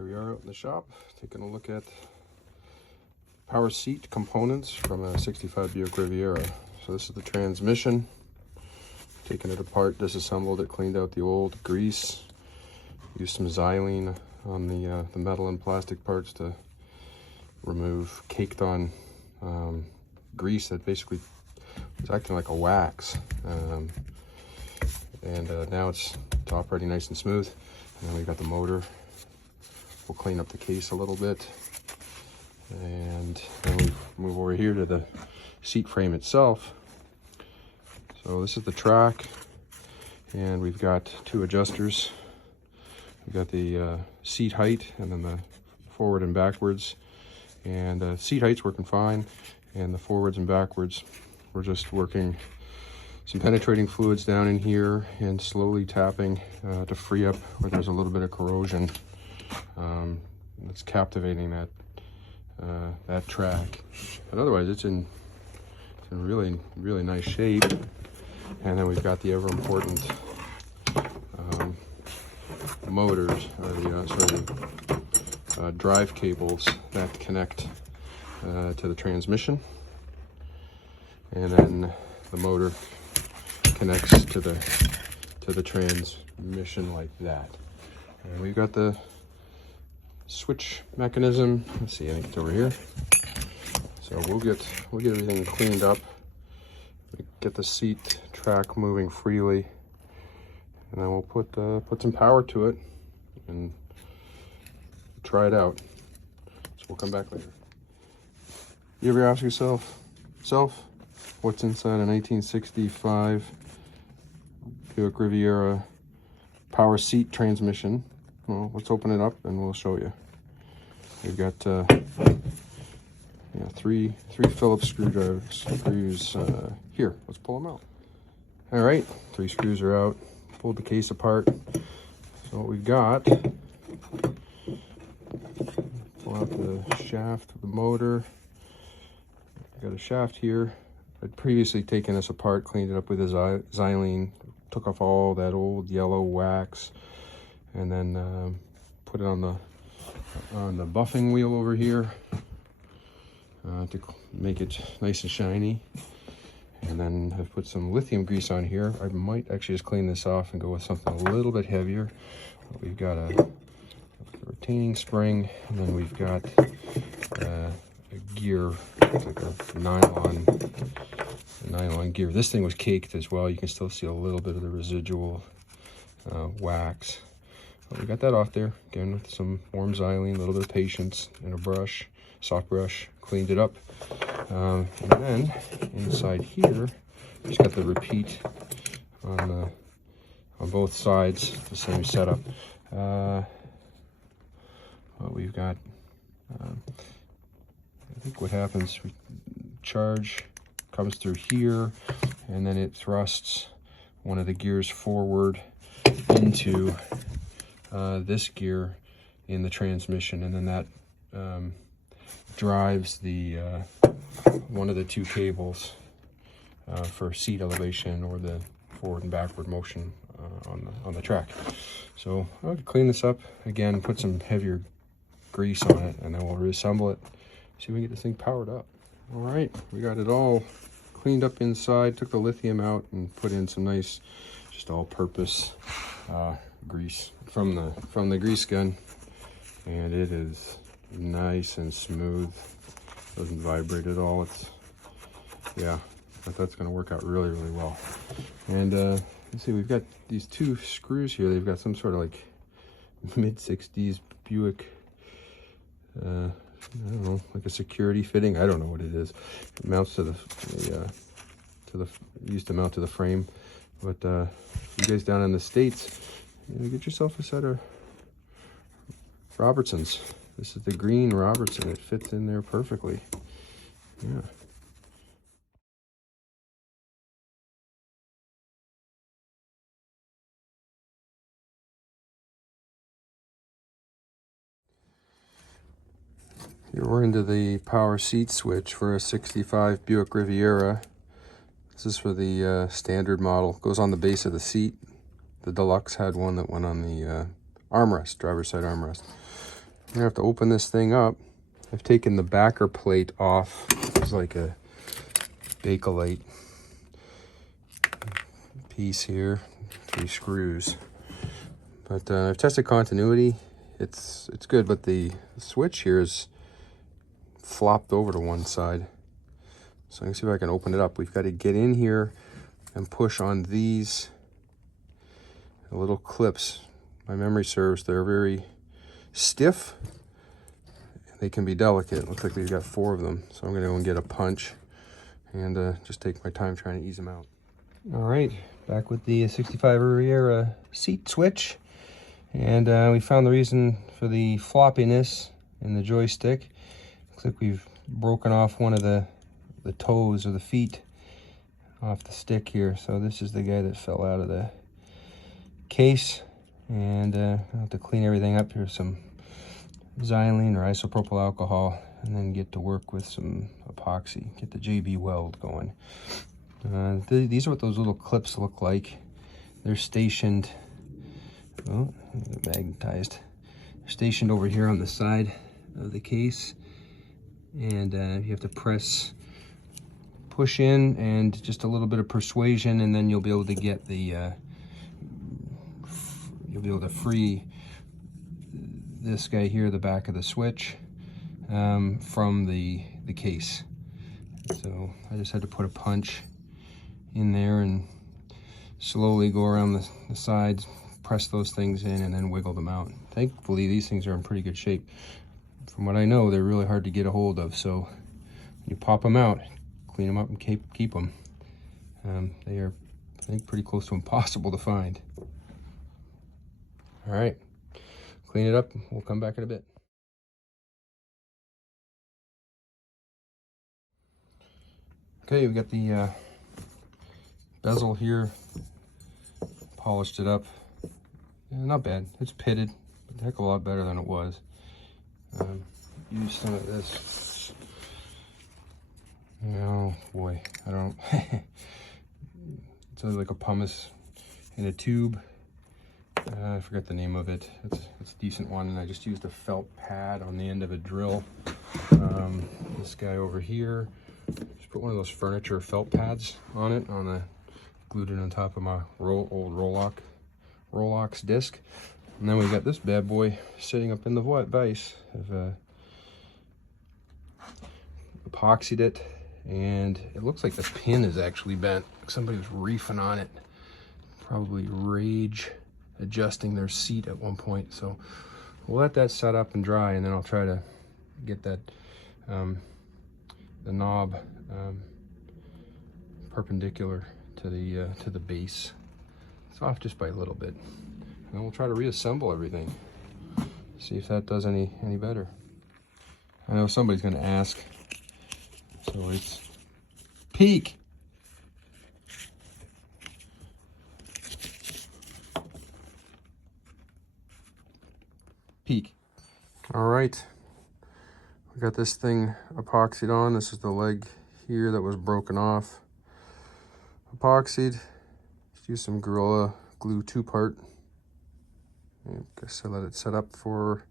Here we are out in the shop, taking a look at power seat components from a 65 Buick Riviera. So this is the transmission. Taking it apart, disassembled it, cleaned out the old grease, used some xylene on the metal and plastic parts to remove caked on grease that basically was acting like a wax. Now it's operating nice and smooth. And then we got the motor. We'll clean up the case a little bit, and then we move over here to the seat frame itself. So this is the track, and we've got two adjusters. We've got the seat height and then the forward and backwards. And seat height's working fine, and the forwards and backwards, we're just working some penetrating fluids down in here and slowly tapping to free up where there's a little bit of corrosion. It's captivating that track, but otherwise it's in really nice shape. And then we've got the ever important motors, or drive cables that connect to the transmission, and then the motor connects to the transmission like that. And we've got the switch mechanism. Let's see, I think it's over here. So we'll get everything cleaned up, get the seat track moving freely, and then we'll put some power to it and try it out. So we'll come back later. You ever ask yourself, what's inside a 1965 Buick Riviera power seat transmission? Well, let's open it up and we'll show you. We've got three Phillips screws here. Let's pull them out. All right, 3 screws are out. Pulled the case apart. So what we've got, pull out the shaft of the motor. Got a shaft here. I'd previously taken this apart, cleaned it up with a xylene, took off all that old yellow wax, and then put it on the buffing wheel over here to make it nice and shiny. And then I've put some lithium grease on here. I might actually just clean this off and go with something a little bit heavier. But we've got a retaining spring, and then we've got a gear. It's like a nylon gear. This thing was caked as well. You can still see a little bit of the residual wax. But we got that off there again with some warm xylene, a little bit of patience, and a brush, soft brush. Cleaned it up, and then inside here, just got the repeat on both sides, the same setup. What we've got. I think what happens, charge comes through here, and then it thrusts one of the gears forward into this gear in the transmission, and then that drives the one of the 2 cables for seat elevation or the forward and backward motion on the track. So I'll clean this up again, put some heavier grease on it, and then we'll reassemble it. See if we can get this thing powered up. All right, we got it all cleaned up inside, took the lithium out and put in some nice, just all-purpose grease from the grease gun, and it is nice and smooth. Doesn't vibrate at all. That's going to work out really well. And let's see, we've got these 2 screws here. They've got some sort of like mid-60s Buick, I don't know, like a security fitting. I don't know what it is. It mounts to used to mount to the frame. But you guys down in the States, get yourself a set of Robertsons. This is the green Robertson. It fits in there perfectly. Yeah. Here we're into the power seat switch for a 65 Buick Riviera. This is for the standard model. It goes on the base of the seat. The Deluxe had one that went on the armrest, driver's side armrest. gonna have to open this thing up. I've taken the backer plate off. It's like a Bakelite piece here, 3 screws. But I've tested continuity. It's good, but the switch here is flopped over to one side. So I can see if I can open it up. We've got to get in here and push on these little clips. My memory serves, they're very stiff. They can be delicate. Looks like we've got 4 of them. So I'm gonna go and get a punch and just take my time trying to ease them out. All right, back with the 65 Riviera seat switch. And we found the reason for the floppiness in the joystick. Looks like we've broken off one of the toes or the feet off the stick here. So this is the guy that fell out of the case. And I'll have to clean everything up here, some xylene or isopropyl alcohol, and then get to work with some epoxy, get the JB weld going. These are what those little clips look like. They're stationed, oh, they're magnetized. They're stationed over here on the side of the case, and you have to push in, and just a little bit of persuasion, and then you'll be able to get the you'll be able to free this guy here, the back of the switch, from the case. So I just had to put a punch in there and slowly go around the sides, press those things in, and then wiggle them out. Thankfully, these things are in pretty good shape. From what I know, they're really hard to get a hold of, so you pop them out, clean them up, and keep them. They are, I think, pretty close to impossible to find. All right, clean it up. We'll come back in a bit. Okay, we got the bezel here, polished it up. Yeah, not bad. It's pitted, but a heck of a lot better than it was. Use some of this. Oh boy, I don't. It's like a pumice in a tube. I forget the name of it. It's a decent one, and I just used a felt pad on the end of a drill. This guy over here, just put one of those furniture felt pads on it, glued it on top of my old Rolex disc. And then we got this bad boy sitting up in the vise. I've epoxied it, and it looks like the pin is actually bent. Somebody was reefing on it, probably rage adjusting their seat at one point. So we'll let that set up and dry, and then I'll try to get that the knob perpendicular to the base. It's off just by a little bit, and then we'll try to reassemble everything, see if that does any better. I know somebody's going to ask, so it's peak. All right, we got this thing epoxied on. This is the leg here that was broken off. Epoxied. Just use some Gorilla Glue 2-part. I guess I let it set up for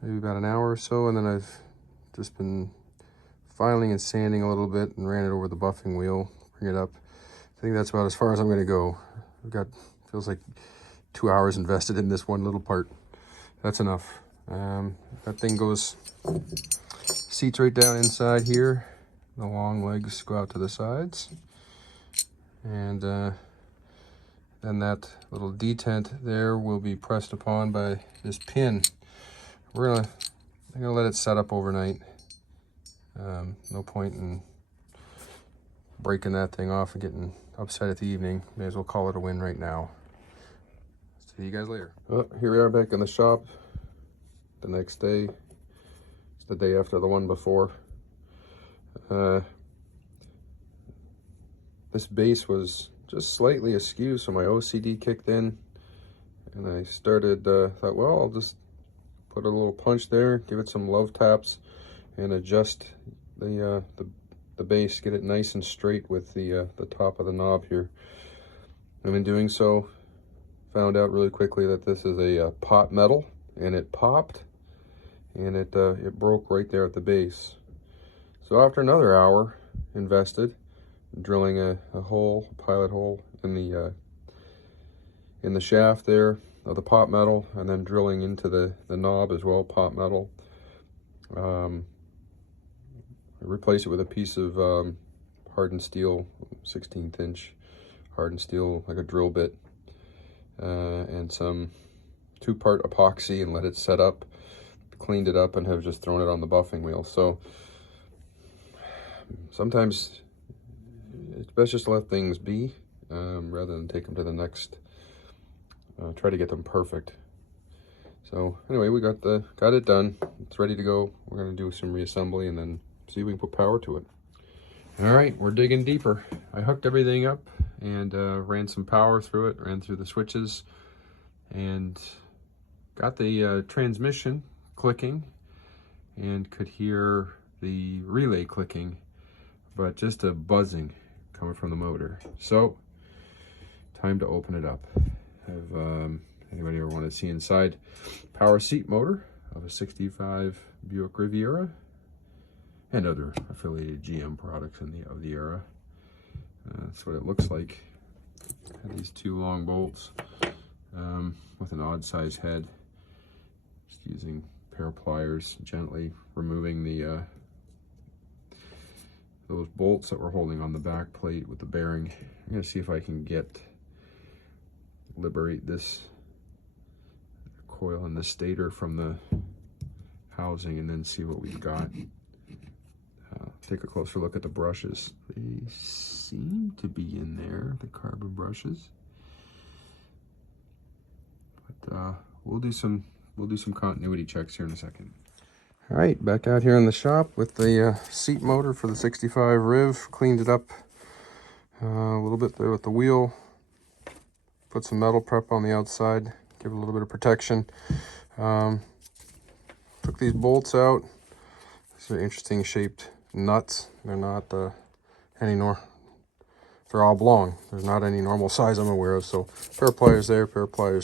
maybe about an hour or so, and then I've just been filing and sanding a little bit and ran it over the buffing wheel, bring it up. I think that's about as far as I'm going to go. I've got, feels like 2 hours invested in this one little part. That's enough. That thing goes, seats right down inside here. The long legs go out to the sides. And then that little detent there will be pressed upon by this pin. I'm gonna let it set up overnight. No point in breaking that thing off and getting upset at the evening. May as well call it a win right now. See you guys later. Oh, here we are back in the shop. The next day, it's the day after the one before. This base was just slightly askew, so my OCD kicked in, and I started, thought, well, I'll just put a little punch there, give it some love taps, and adjust the base, get it nice and straight with the top of the knob here. And in doing so, found out really quickly that this is a pot metal, and it popped. and it broke right there at the base. So after another hour invested, drilling a pilot hole in the shaft there of the pot metal, and then drilling into the knob as well, pot metal. I replaced it with a piece of hardened steel, 16th inch hardened steel, like a drill bit, and some 2-part epoxy, and let it set up. Cleaned it up and have just thrown it on the buffing wheel. So sometimes it's best just to let things be, rather than take them to the next, try to get them perfect. So anyway, we got it done. It's ready to go. We're going to do some reassembly and then see if we can put power to it. All right, we're digging deeper. I hooked everything up and ran some power through it, ran through the switches, and got the transmission clicking, and could hear the relay clicking, but just a buzzing coming from the motor. So time to open it up. Have anybody ever want to see inside? Power seat motor of a 65 Buick Riviera and other affiliated GM products of the era. That's what it looks like. Had these 2 long bolts with an odd size head. Just using pair of pliers, gently removing the those bolts that were holding on the back plate with the bearing. I'm going to see if I can liberate this coil and the stator from the housing, and then see what we've got. Take a closer look at the brushes. They seem to be in there, the carbon brushes. But we'll do some continuity checks here in a second. All right, back out here in the shop with the seat motor for the 65 Riv. Cleaned it up a little bit there with the wheel. Put some metal prep on the outside, give it a little bit of protection. Took these bolts out. These are interesting shaped nuts. They're not they're oblong. There's not any normal size I'm aware of. So pair of pliers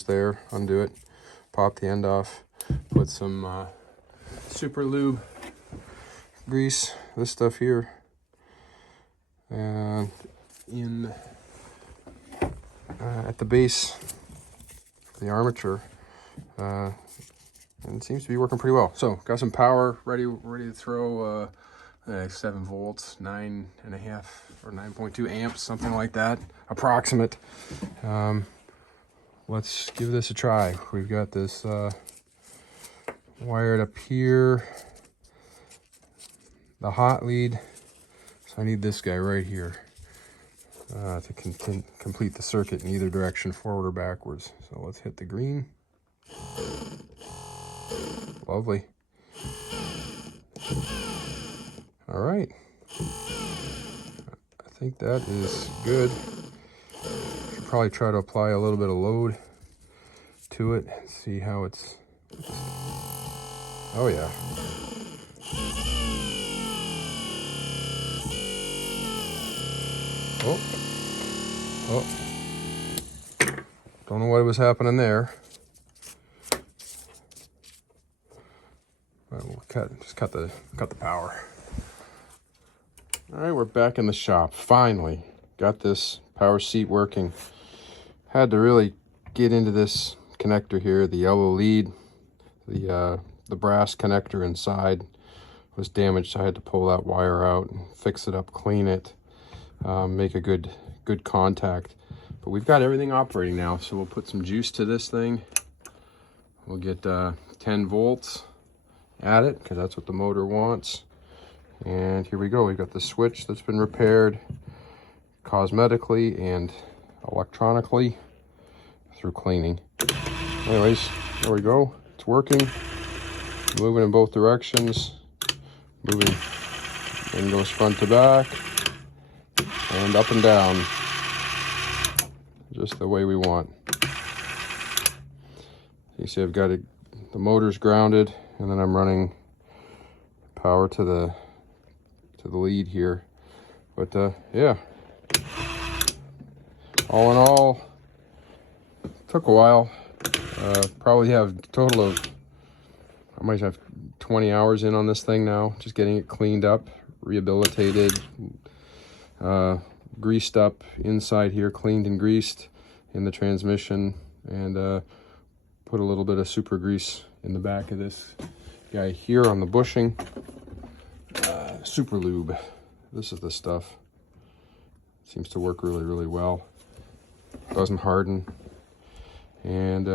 there, undo it, pop the end off, put some super lube grease, this stuff here, and in at the base of the armature, and it seems to be working pretty well. So got some power ready to throw. 7 volts, 9.5 or 9.2 amps, something like that, approximate. Let's give this a try. We've got this wired up here, the hot lead, so I need this guy right here to complete the circuit in either direction, forward or backwards. So let's hit the green. Lovely. All right, I think that is good. Should probably try to apply a little bit of load to it, see how it's, oh yeah. Oh, don't know what was happening there. But we'll cut the power. All right, we're back in the shop. Finally got this power seat working. Had to really get into this connector here, the yellow lead. The brass connector inside was damaged, so I had to pull that wire out and fix it up, clean it, make a good contact. But we've got everything operating now, so we'll put some juice to this thing. We'll get 10 volts at it, because that's what the motor wants. And here we go. We've got the switch that's been repaired cosmetically and electronically through cleaning. Anyways, there we go. It's working. Moving in both directions. Moving, and goes front to back and up and down, just the way we want. You see, I've got the motor's grounded, and then I'm running power to the lead here. But yeah, all in all, took a while. Probably have a total of I might have 20 hours in on this thing now, just getting it cleaned up, rehabilitated, greased up inside here, cleaned and greased in the transmission, and put a little bit of super grease in the back of this guy here on the bushing. Super lube. This is the stuff. Seems to work really, really well. Doesn't harden. And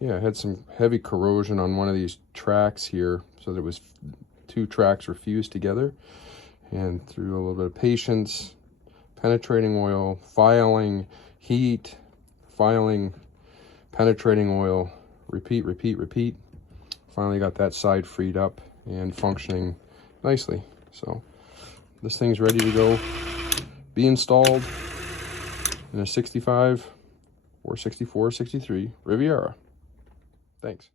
yeah, I had some heavy corrosion on one of these tracks here, so that it was 2 tracks were fused together. And through a little bit of patience, penetrating oil, filing, heat, filing, penetrating oil, repeat, repeat, repeat. Finally got that side freed up and functioning nicely. So this thing's ready to go, be installed in a 65 or 64, 63 Riviera. Thanks.